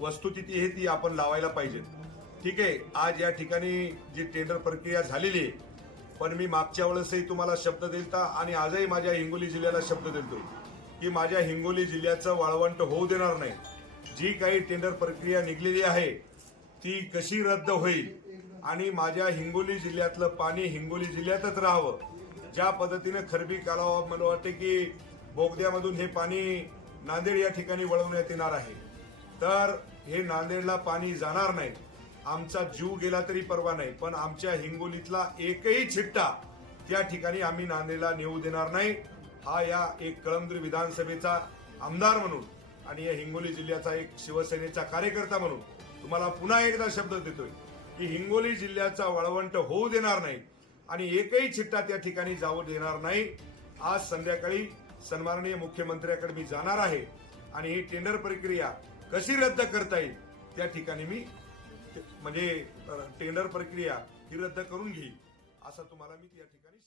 वस्तुस्थिती आहे ती आपण लावायला पाहिजे ठीक आहे आज या ठिकाणी जी टेंडर प्रक्रिया झालेली आहे पण मी मागच्या वेळेसही तुम्हाला शब्द दिलता आणि आजही माझ्या हिंगोली जिल्ह्याला शब्द देतोय की माझ्या हिंगोली जिल्ह्याचं वाळवंट होऊ देणार नाही. जी काही टेंडर प्रक्रिया निघलेली आहे ती कशी रद्द होईल आणि माझ्या हिंगोली जिल्ह्यातलं पाणी हिंगोली जिल्ह्यातच राहावं ज्या पद्धतीने खरबी कालावा मला वाटते की बोगद्यामधून हे पाणी नांदेड या ठिकाणी वळवण्यात येणार आहे. तर हे नांदेडला पाणी जाणार नाही. आमचा जीव गेला तरी परवा नाही पण आमच्या हिंगोलीतला एकही छिट्टा त्या ठिकाणी आम्ही नांदेडला नेऊ देणार नाही. हा या एक कळमदूर विधानसभेचा आमदार म्हणून आणि या हिंगोली जिल्ह्याचा एक शिवसेनेचा कार्यकर्ता म्हणून तुम्हाला पुन्हा एकदा शब्द देतोय की हिंगोली जिल्ह्याचा वळवंट होऊ देणार नाही आणि एकही छिट्टा त्या ठिकाणी जाऊ देणार नाही. आज संध्याकाळी सन्माननीय मुख्यमंत्र्याकडे मी जाणार आहे आणि ही टेंडर प्रक्रिया कशी रद्द करता येईल? त्या ठिकाणी मी म्हणजे टेंडर प्रक्रिया ही रद्द करून घेईल असा तुम्हाला मी या ठिकाणी